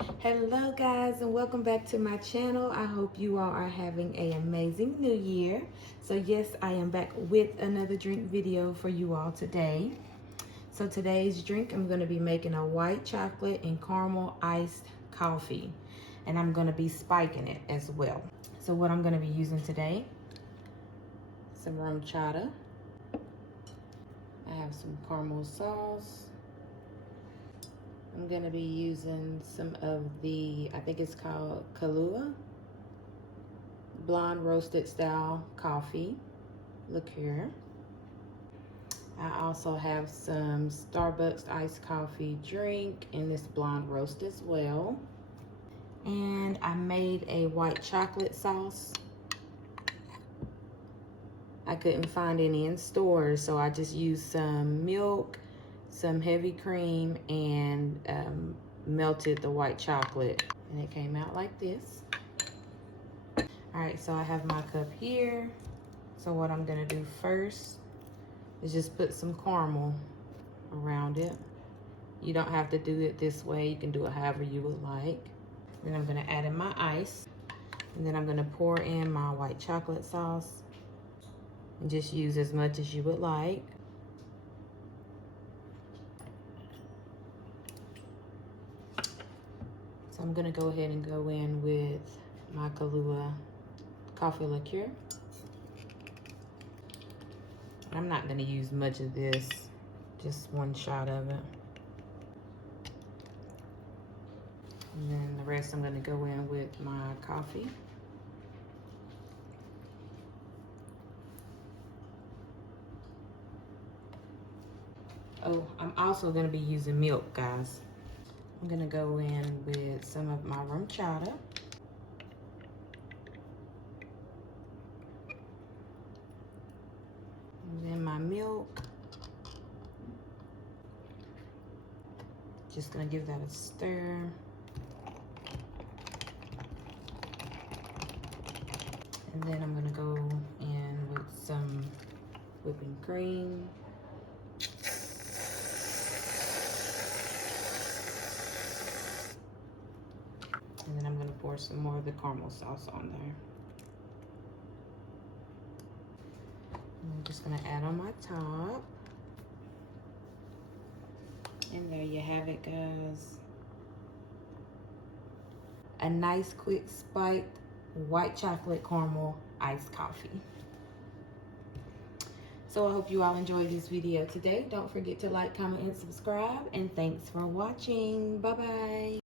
Hello guys, and welcome back to my channel. I hope you all are having an amazing new year. So yes, I am back with another drink video for you all today. So today's drink, I'm going to be making a white chocolate and caramel iced coffee, and I'm going to be spiking it as well. So what I'm going to be using today, some rum chata. I have some caramel sauce. I'm going to be using some of the, I think it's called Kahlua blonde roasted style coffee liqueur. I also have some Starbucks iced coffee drink in this blonde roast as well. And I made a white chocolate sauce. I couldn't find any in stores, so I just used some milk, some heavy cream, and melted the white chocolate, and it came out like this. All right, so I have my cup here. So what I'm gonna do first is just put some caramel around it. You don't have to do it this way. You can do it however you would like. Then I'm gonna add in my ice, and then I'm gonna pour in my white chocolate sauce, and just use as much as you would like. So I'm gonna go ahead and go in with my Kahlua coffee liqueur. I'm not gonna use much of this, just one shot of it. And then the rest I'm gonna go in with my coffee. Oh, I'm also gonna be using milk, guys. I'm gonna go in with some of my rum chata. And then my milk. Just gonna give that a stir. And then I'm gonna go in with some whipping cream. And then I'm gonna pour some more of the caramel sauce on there. And I'm just gonna add on my top. And there you have it, guys. A nice quick spiked white chocolate caramel iced coffee. So I hope you all enjoyed this video today. Don't forget to like, comment, and subscribe. And thanks for watching. Bye-bye.